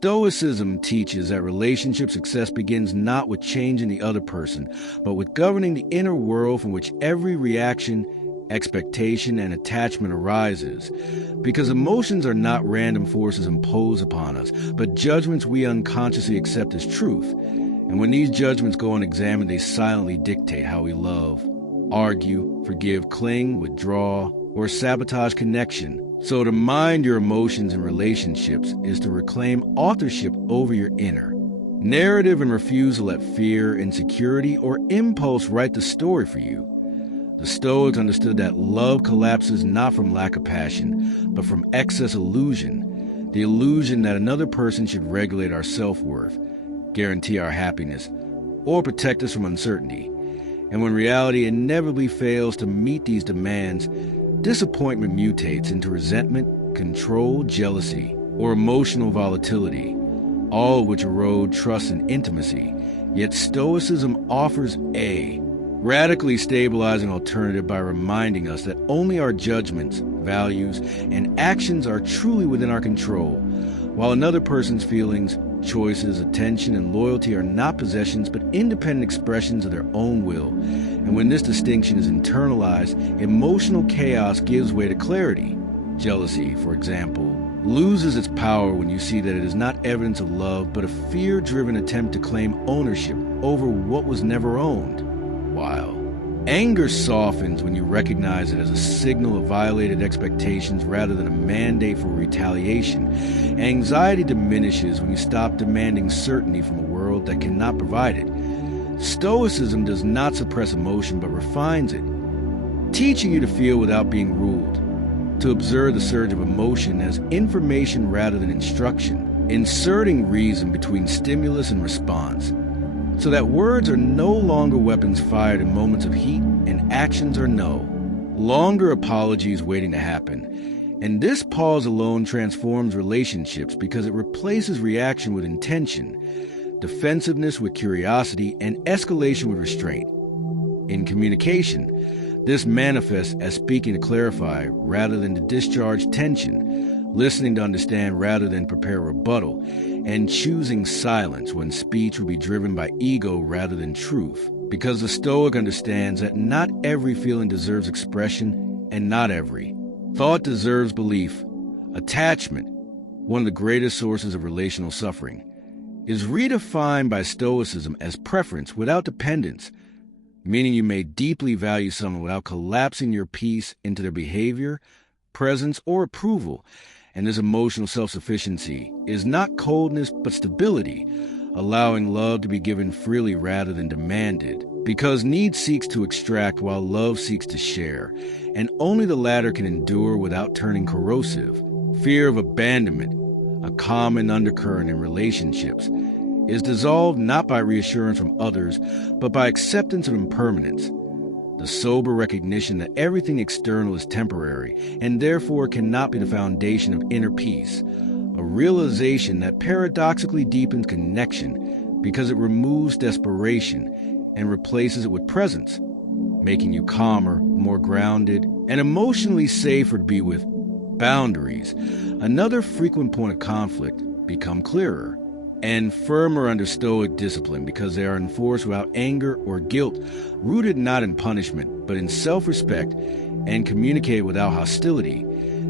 Stoicism teaches that relationship success begins not with changing the other person, but with governing the inner world from which every reaction, expectation, and attachment arises. Because emotions are not random forces imposed upon us, but judgments we unconsciously accept as truth. And when these judgments go unexamined, they silently dictate how we love, argue, forgive, cling, withdraw, or sabotage connection. So to mind your emotions and relationships is to reclaim authorship over your inner. Narrative and refuse to let fear, insecurity, or impulse write the story for you. The Stoics understood that love collapses not from lack of passion, but from excess illusion. The illusion that another person should regulate our self-worth, guarantee our happiness, or protect us from uncertainty. And when reality inevitably fails to meet these demands, disappointment mutates into resentment, control, jealousy, or emotional volatility, all of which erode trust and intimacy. Yet Stoicism offers a radically stabilizing alternative by reminding us that only our judgments, values, and actions are truly within our control, while another person's feelings, choices, attention, and loyalty are not possessions but independent expressions of their own will. And when this distinction is internalized, emotional chaos gives way to clarity. Jealousy, for example, loses its power when you see that it is not evidence of love but a fear-driven attempt to claim ownership over what was never owned. While anger softens when you recognize it as a signal of violated expectations rather than a mandate for retaliation. Anxiety diminishes when you stop demanding certainty from a world that cannot provide it. Stoicism does not suppress emotion but refines it, teaching you to feel without being ruled, to observe the surge of emotion as information rather than instruction, inserting reason between stimulus and response, so that words are no longer weapons fired in moments of heat and actions are no longer apologies waiting to happen. And this pause alone transforms relationships because it replaces reaction with intention, defensiveness with curiosity, and escalation with restraint. In communication, this manifests as speaking to clarify rather than to discharge tension, listening to understand rather than prepare rebuttal, and choosing silence when speech will be driven by ego rather than truth. Because the Stoic understands that not every feeling deserves expression, and not every thought deserves belief. Attachment, one of the greatest sources of relational suffering, is redefined by Stoicism as preference without dependence, meaning you may deeply value someone without collapsing your peace into their behavior, presence, or approval. And this emotional self-sufficiency is not coldness but stability, allowing love to be given freely rather than demanded. Because need seeks to extract while love seeks to share, and only the latter can endure without turning corrosive. Fear of abandonment, a common undercurrent in relationships, is dissolved not by reassurance from others, but by acceptance of impermanence. The sober recognition that everything external is temporary and therefore cannot be the foundation of inner peace. A realization that paradoxically deepens connection because it removes desperation and replaces it with presence, making you calmer, more grounded, and emotionally safer to be with. Boundaries, another frequent point of conflict, become clearer and firmer under Stoic discipline because they are enforced without anger or guilt, rooted not in punishment, but in self-respect, and communicated without hostility,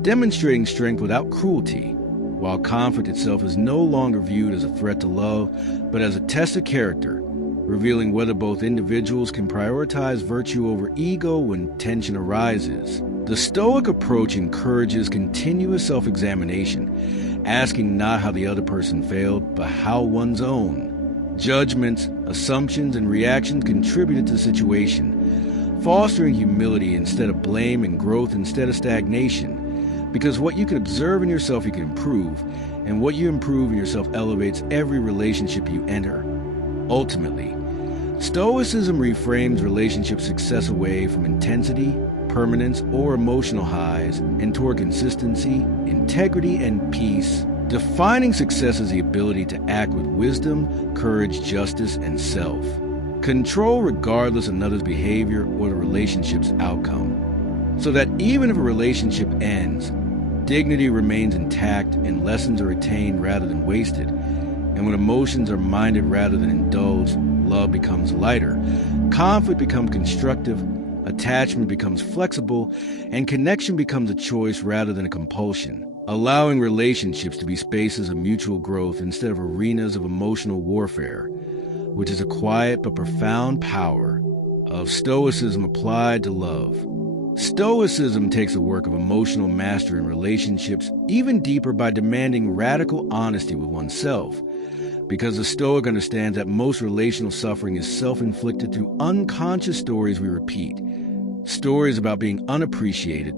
demonstrating strength without cruelty, while conflict itself is no longer viewed as a threat to love, but as a test of character, revealing whether both individuals can prioritize virtue over ego when tension arises. The Stoic approach encourages continuous self-examination, asking not how the other person failed, but how one's own judgments, assumptions, and reactions contributed to the situation, fostering humility instead of blame and growth instead of stagnation. Because what you can observe in yourself you can improve, and what you improve in yourself elevates every relationship you enter. Ultimately, Stoicism reframes relationship success away from intensity, permanence, or emotional highs, and toward consistency, integrity, and peace, defining success as the ability to act with wisdom, courage, justice, and self-control regardless of another's behavior or the relationship's outcome. So that even if a relationship ends, dignity remains intact and lessons are retained rather than wasted. And when emotions are minded rather than indulged, love becomes lighter, conflict becomes constructive, attachment becomes flexible, and connection becomes a choice rather than a compulsion, allowing relationships to be spaces of mutual growth instead of arenas of emotional warfare, which is a quiet but profound power of Stoicism applied to love. Stoicism takes the work of emotional mastery in relationships even deeper by demanding radical honesty with oneself, because the Stoic understands that most relational suffering is self-inflicted through unconscious stories we repeat, stories about being unappreciated,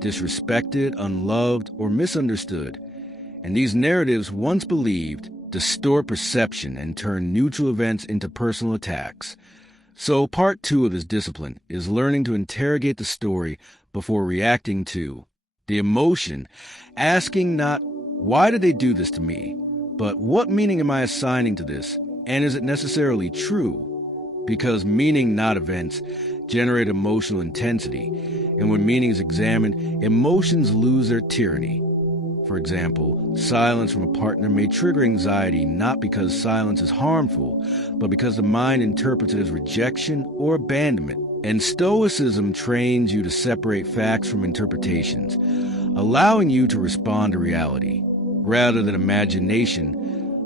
disrespected, unloved, or misunderstood. And these narratives, once believed, distort perception and turn neutral events into personal attacks. So part 2 of this discipline is learning to interrogate the story before reacting to the emotion, asking not, why did they do this to me, but what meaning am I assigning to this, and is it necessarily true? Because meaning, not events, generate emotional intensity, and when meaning is examined, emotions lose their tyranny. For example, silence from a partner may trigger anxiety not because silence is harmful, but because the mind interprets it as rejection or abandonment. And Stoicism trains you to separate facts from interpretations, allowing you to respond to reality, rather than imagination,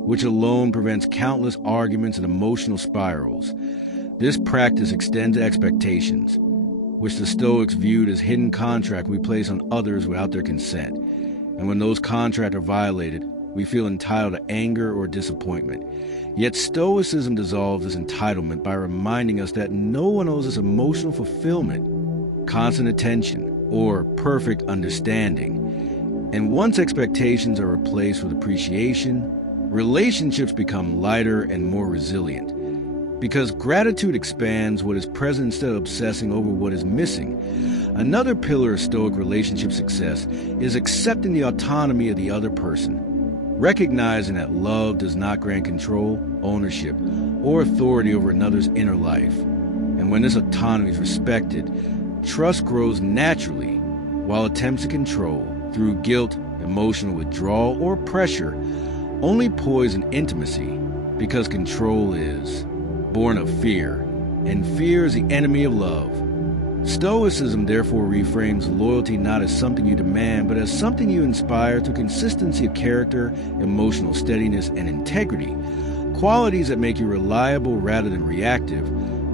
which alone prevents countless arguments and emotional spirals. This practice extends expectations, which the Stoics viewed as hidden contracts we place on others without their consent. And when those contracts are violated, we feel entitled to anger or disappointment. Yet Stoicism dissolves this entitlement by reminding us that no one owes us emotional fulfillment, constant attention, or perfect understanding. And once expectations are replaced with appreciation, relationships become lighter and more resilient. Because gratitude expands what is present instead of obsessing over what is missing. Another pillar of Stoic relationship success is accepting the autonomy of the other person, recognizing that love does not grant control, ownership, or authority over another's inner life. And when this autonomy is respected, trust grows naturally, while attempts to control, through guilt, emotional withdrawal, or pressure, only poison intimacy, because control is born of fear, and fear is the enemy of love. Stoicism therefore reframes loyalty not as something you demand, but as something you inspire through consistency of character, emotional steadiness, and integrity, qualities that make you reliable rather than reactive,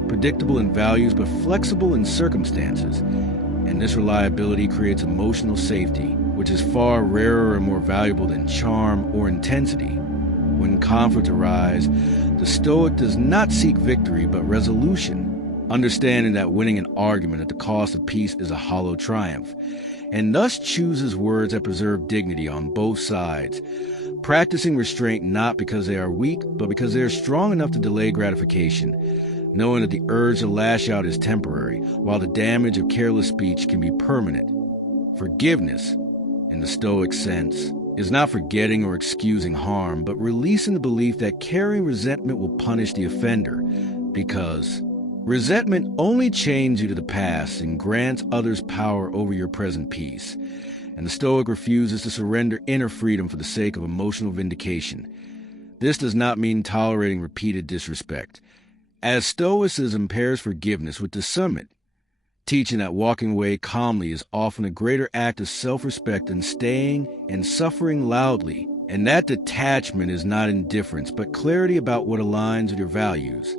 predictable in values but flexible in circumstances. And this reliability creates emotional safety, which is far rarer and more valuable than charm or intensity. When conflict arises, the Stoic does not seek victory but resolution, understanding that winning an argument at the cost of peace is a hollow triumph, and thus chooses words that preserve dignity on both sides, practicing restraint not because they are weak, but because they are strong enough to delay gratification, knowing that the urge to lash out is temporary, while the damage of careless speech can be permanent. Forgiveness, in the Stoic sense, is not forgetting or excusing harm, but releasing the belief that carrying resentment will punish the offender, because resentment only chains you to the past and grants others power over your present peace. And the Stoic refuses to surrender inner freedom for the sake of emotional vindication. This does not mean tolerating repeated disrespect, as Stoicism pairs forgiveness with discernment, teaching that walking away calmly is often a greater act of self-respect than staying and suffering loudly, and that detachment is not indifference, but clarity about what aligns with your values.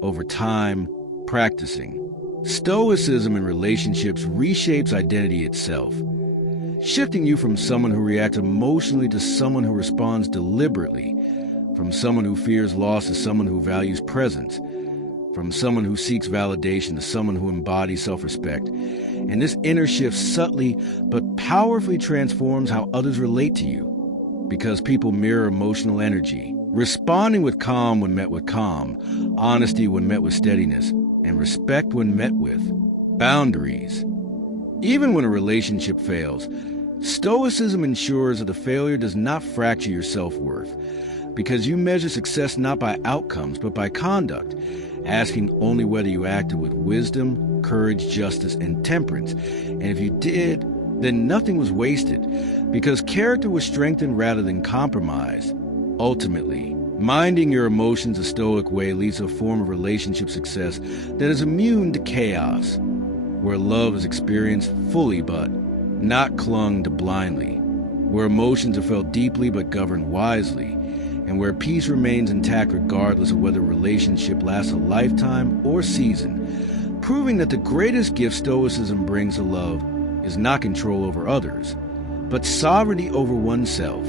Over time, practicing Stoicism in relationships reshapes identity itself, shifting you from someone who reacts emotionally to someone who responds deliberately, from someone who fears loss to someone who values presence, from someone who seeks validation to someone who embodies self-respect. And this inner shift subtly but powerfully transforms how others relate to you, because people mirror emotional energy, responding with calm when met with calm, honesty when met with steadiness, and respect when met with boundaries. Even when a relationship fails, Stoicism ensures that the failure does not fracture your self-worth, because you measure success not by outcomes but by conduct, asking only whether you acted with wisdom, courage, justice, and temperance. And if you did, then nothing was wasted, because character was strengthened rather than compromised. Ultimately, minding your emotions a Stoic way leads to a form of relationship success that is immune to chaos, where love is experienced fully but not clung to blindly, where emotions are felt deeply but governed wisely, and where peace remains intact regardless of whether a relationship lasts a lifetime or season, proving that the greatest gift Stoicism brings to love is not control over others, but sovereignty over oneself.